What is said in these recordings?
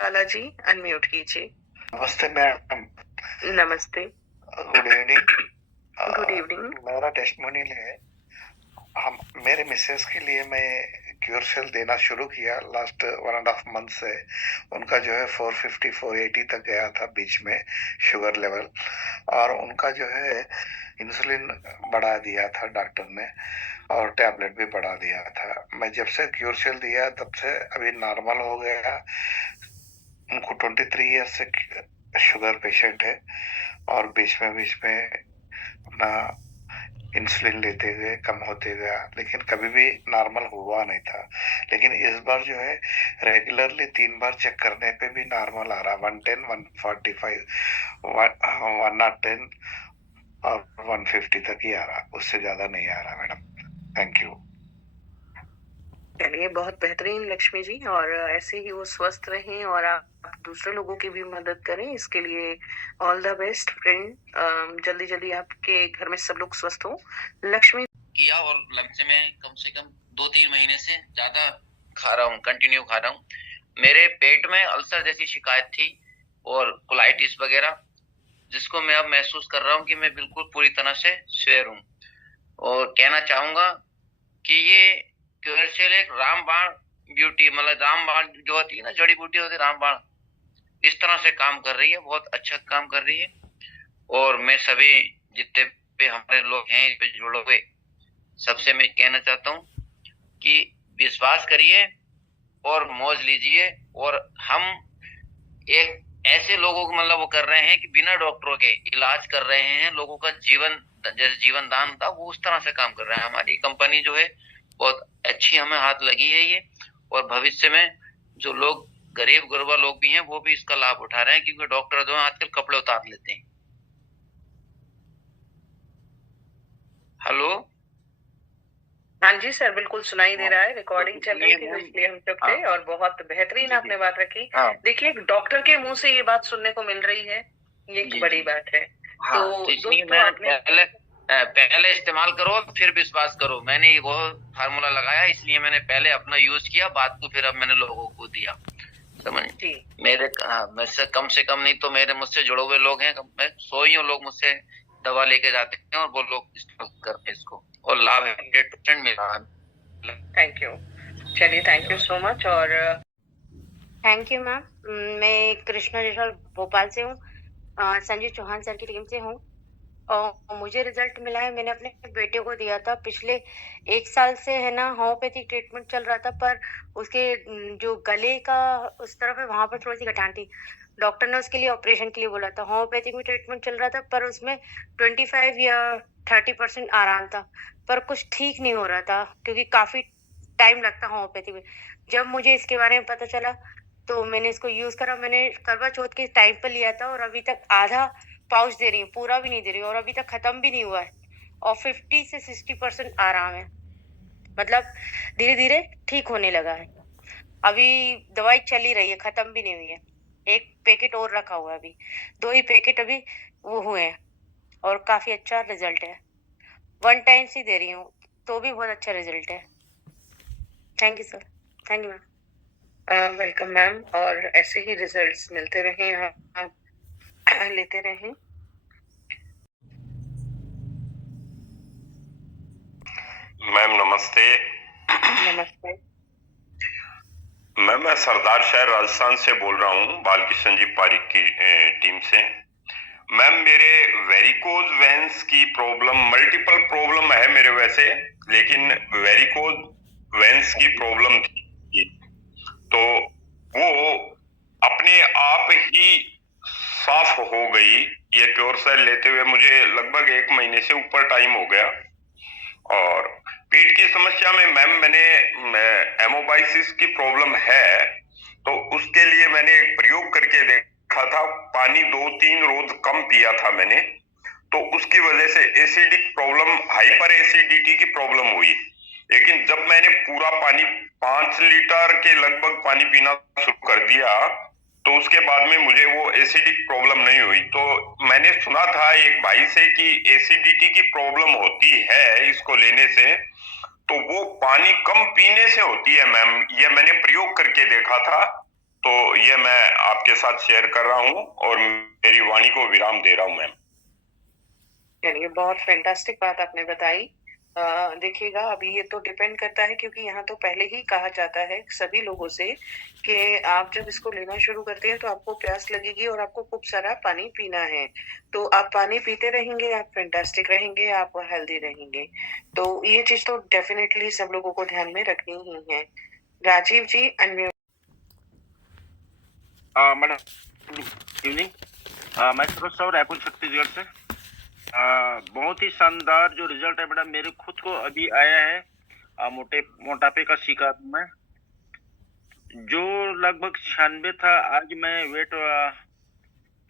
Balaji unmute कीजिए। नमस्ते ma'am. नमस्ते। Good evening. Good evening. मेरा टेस्टिमोनियल है। हम मेरे मिसेस के लिए मैं क्योरसेल देना शुरू किया लास्ट 1.5 मंथ से। उनका जो है 450 480 तक गया था बीच में शुगर लेवल, और उनका जो है इंसुलिन बढ़ा दिया था डॉक्टर ने, और टैबलेट भी बढ़ा दिया था। मैं जब से क्योरसेल दिया तब से अभी नॉर्मल हो गया। उनको 23 ईयर्स से शुगर पेशेंट है, और बीच में अपना इंसुलिन लेते गए, कम होते गया, लेकिन कभी भी नॉर्मल हुआ नहीं था। लेकिन इस बार जो है रेगुलरली 3 बार चेक करने पे भी नॉर्मल आ रहा, 110 145 110 और 150 तक ही आ रहा, उससे ज्यादा नहीं आ रहा मैडम। Thank you. चलिए, बहुत बेहतरीन लक्ष्मी जी, और ऐसे ही वो स्वस्थ रहें और आप दूसरे लोगों की भी मदद करें, इसके लिए ऑल द बेस्ट फ्रेंड। जल्दी जल्दी आपके घर में सब लोग स्वस्थ हो। लक्ष्मी किया, और लंच में कम से कम 2-3 महीने से ज्यादा खा रहा हूँ, कंटिन्यू खा रहा हूँ। मेरे पेट में अल्सर जैसी शिकायत थी और कोलाइटिस वगैरह, जिसको मैं अब महसूस कर रहा हूँ कि मैं बिल्कुल पूरी तरह से स्वेयर हूँ। और कहना चाहूंगा कि ये क्योरसेल एक रामबाण ब्यूटी, मतलब रामबाण जो होती है ना, जड़ी बूटी होती है रामबाण, इस तरह से काम कर रही है, बहुत अच्छा काम कर रही है। और मैं सभी जितने पे हमारे लोग हैं इस पे जुड़े हुए, सबसे मैं कहना चाहता हूँ कि विश्वास करिए और मौज लीजिए। और हम एक ऐसे लोगों को मतलब वो कर रहे हैं कि बिना डॉक्टरों के इलाज कर रहे हैं, लोगों का जीवन जैसे जीवन दान था वो उस तरह से काम कर रहे हैं। हमारी कंपनी जो है बहुत अच्छी हमें हाथ लगी है ये, और भविष्य में जो लोग गरीब गुरबा लोग भी हैं वो भी इसका लाभ उठा रहे हैं, क्योंकि डॉक्टर जो है आजकल कपड़े उतार लेते हैं। हेलो। हाँ जी सर, बिल्कुल सुनाई दे रहा है। रिकॉर्डिंग चल रही थी तो इसलिए हम चुप थे, और बहुत बेहतरीन आपने बात रखी। देखिए, एक डॉक्टर के मुंह से ये बात सुनने को मिल रही है, ये एक बड़ी बात है। तो इसलिए मैं पहले इस्तेमाल करो फिर विश्वास करो, मैंने वो फार्मूला लगाया, इसलिए मैंने पहले अपना यूज किया, बाद को फिर अब मैंने लोगों को दिया। समझ मेरे मुझसे कम से कम नहीं तो मेरे मुझसे जुड़े हुए लोग हैं, मैं 100 लोग मुझसे दवा लेके जाते हैं और वो लोग इस्तेमाल करते हैं इसको, और लाभ 100% मिला है। Thank you. चलिए, थैंक यू सो मच। और थैंक यू मैम। मैं कृष्णा जयसवाल भोपाल से हूँ, संजय चौहान सर की टीम से हूँ, और मुझे रिजल्ट मिला है। मैंने अपने बेटे को दिया था। पिछले 1 साल से है ना होम्योपैथिक ट्रीटमेंट चल रहा था, पर उसके जो गले का उस तरफ है वहां पर थोड़ी सी गठान थी। डॉक्टर ने उसके लिए ऑपरेशन के लिए बोला था। होम्योपैथिक में ट्रीटमेंट चल रहा था, पर उसमें 25 या 30% आराम था, पर कुछ ठीक नहीं हो रहा था, क्योंकि काफी टाइम लगता है होम्योपैथी में। जब मुझे इसके बारे में पता चला तो मैंने इसको यूज करा। मैंने करवा चौथ के टाइम पर लिया था, और अभी तक आधा पाउच दे रही हूँ, पूरा भी नहीं दे रही हूँ, और अभी तक खत्म भी नहीं हुआ है, और 50 से 60% आराम है। मतलब धीरे धीरे ठीक होने लगा है। अभी दवाई चली रही है, खत्म भी नहीं हुई है। एक पैकेट और रखा हुआ है, अभी 2 ही पैकेट अभी वो हुए हैं, और काफी अच्छा रिजल्ट है। 1 टाइम ही दे रही हूँ तो भी बहुत अच्छा रिजल्ट है। Thank you sir. Thank you ma'am. Welcome ma'am, और ऐसे ही रिजल्ट्स मिलते रहे, आप लेते रहें। मैम नमस्ते। नमस्ते। मैं सरदार शहर राजस्थान से बोल रहा हूँ, बालकिशन जी पारिक की टीम से। मैम मेरे वेरिकोज वेंस की प्रॉब्लम, मल्टीपल प्रॉब्लम है मेरे वैसे, लेकिन वेरिकोज वेंस की प्रॉब्लम थी, तो वो अपने आप ही साफ हो गई। ये क्योरसेल लेते हुए मुझे लगभग 1 महीने से ऊपर टाइम हो गया। और पेट की समस्या में मैम मैंने एमोबाइसिस की प्रॉब्लम है, तो उसके लिए मैंने एक प्रयोग करके देखा था। पानी 2-3 रोज कम पिया था मैंने, तो उसकी वजह से एसिडिक प्रॉब्लम, हाइपर एसिडिटी की प्रॉब्लम हुई। लेकिन जब मैंने पूरा पानी 5 लीटर के लगभग पानी पीना शुरू कर दिया, तो उसके बाद में मुझे वो एसिडिक प्रॉब्लम नहीं हुई। तो मैंने सुना था एक भाई से कि एसिडिटी की प्रॉब्लम होती है इसको लेने से, तो वो पानी कम पीने से होती है मैम। ये मैंने प्रयोग करके देखा था, तो ये मैं आपके साथ शेयर कर रहा हूँ और मेरी वाणी को विराम दे रहा हूँ मैम। चलिए, बहुत फैंटास्टिक बात आपने बताई। देखिएगा, अभी ये तो डिपेंड करता है, क्योंकि यहाँ तो पहले ही कहा जाता है सभी लोगों से कि आप जब इसको लेना शुरू करते हैं तो आपको प्यास लगेगी और आपको खूब सारा पानी पीना है। तो आप पानी पीते रहेंगे, आप फैंटास्टिक रहेंगे, आप हेल्दी रहेंगे। तो ये चीज तो डेफिनेटली सब लोगों को ध्यान में रखनी ही है। राजीव जी, अनम्यूट। मैडम इवनिंग, मैं सूरज साहू रायपुर छत्तीसगढ़ से। बहुत ही शानदार जो रिजल्ट है मैडम, मेरे खुद को अभी आया है। मोटापे का शिकार हूं मैं, जो लगभग 96 था, आज मैं वेट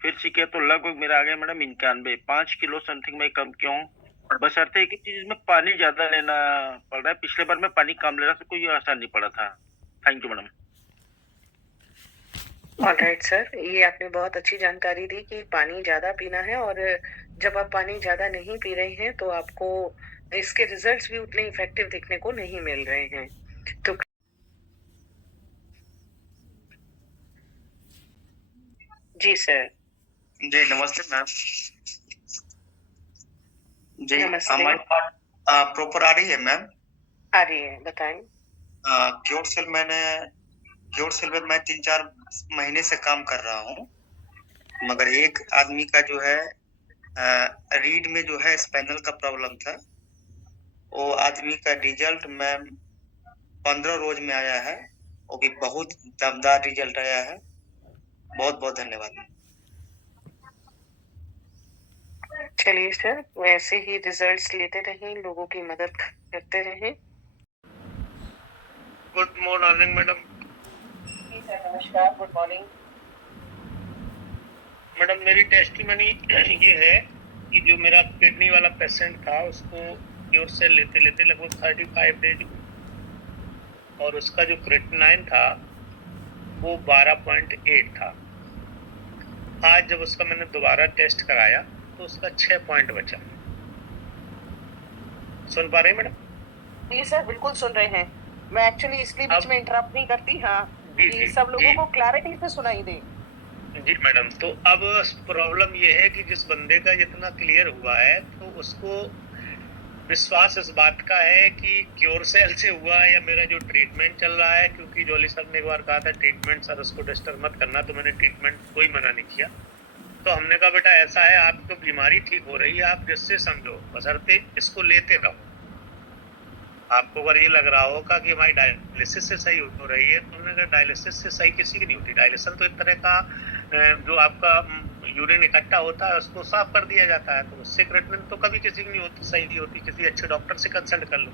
फिर से किया तो लगभग मेरा आ गया मैडम 91, 5 किलो समथिंग मैं कम किया हूँ। बस अर्थ एक ही चीज में पानी ज्यादा लेना पड़ रहा है। पिछले बार मैं पानी कम ले रहा था, कोई असर नहीं पड़ा था। Thank you madam. Alright sir, ये आपने बहुत अच्छी जानकारी दी कि पानी ज्यादा पीना है, और जब आप पानी ज्यादा नहीं पी रहे हैं तो आपको इसके रिजल्ट्स भी उतने इफेक्टिव देखने को नहीं मिल रहे हैं। तो जी सर। जी नमस्ते मैम। जी नमस्ते। हमारी बात प्रॉपर आ रही है मैम? आ रही है, बताएं। क्योर सेल में मैं 3-4 महीने से काम कर रहा हूँ, मगर एक आदमी का जो है रीड में जो है स्पाइनल का प्रॉब्लम था, वो आदमी का रिजल्ट मैम 15 रोज में आया है, वो भी बहुत दमदार रिजल्ट आया है। बहुत बहुत धन्यवाद। चलिए सर, वैसे ही रिजल्ट्स लेते रहें, लोगों की मदद करते रहें। Good morning madam. जी सर, नमस्कार, गुड मॉर्निंग। मैडम मेरी टेस्टिमनी ये है कि जो मेरा किडनी वाला पेशेंट था, उसको क्योर सेल लेते लेते लगभग 35 डेज, और उसका जो क्रिएटिनिन था वो 12.8 था। आज जब उसका मैंने दोबारा टेस्ट कराया तो उसका 6 पॉइंट बचा। सुन पा रहे हैं मैडम? जी सर, बिल्कुल सुन रहे हैं। मैं एक्चुअली इसलिए बीच में इंटरप्ट नहीं करती, हाँ, कि सब लोगों को क्लैरिटी से सुनाई दे। जी मैडम, तो अब प्रॉब्लम ये है कि जिस बंदे का जितना क्लियर हुआ है तो उसको विश्वास इस बात का है कि क्योर सेल से हुआ है या मेरा जो ट्रीटमेंट चल रहा है, क्योंकि जॉली साहब ने एक बार कहा था ट्रीटमेंट सर उसको डिस्टर्ब मत करना, तो मैंने ट्रीटमेंट कोई मना नहीं किया। तो हमने कहा बेटा ऐसा है, आपको बीमारी ठीक हो रही है, आप जिससे समझो, बशर्ते इसको लेते रहो। आपको अगर ये लग रहा होगा कि हमारी डायलिसिस से सही हो रही है, तो हमने कहा डायलिसिस से सही किसी की नहीं होती। डायलिसन तो एक तरह का जो आपका यूरिन इकट्ठा होता है उसको साफ कर दिया जाता है, तो उससे क्रिएटिनिन तो कभी किसी की नहीं होती, सही नहीं होती। किसी अच्छे डॉक्टर से कंसल्ट कर लो।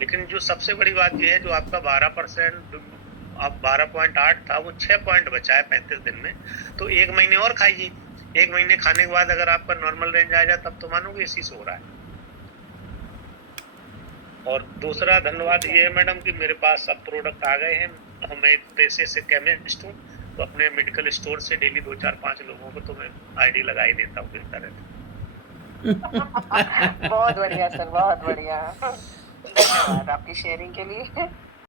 लेकिन जो सबसे बड़ी बात ये है, जो आपका 12% अब 12.8 था, वो 6 पॉइंट बचा है 35 दिन में। तो 1 महीने और खाइए। 1 महीने खाने के बाद अगर आपका नॉर्मल रेंज आ जाए, तब तो मानोगे इसी से हो रहा है। और दूसरा धन्यवाद ये है मैडम कि मेरे पास सब प्रोडक्ट आ गए हैं। हम एक पैसे से केमिस्ट हूँ, तो अपने मेडिकल स्टोर से डेली 2-4-5 लोगों को तो मैं आईडी लगा ही देता हूँ इस तरह से। बहुत बढ़िया सर, बहुत बढ़िया। धन्यवाद आपकी शेयरिंग के लिए।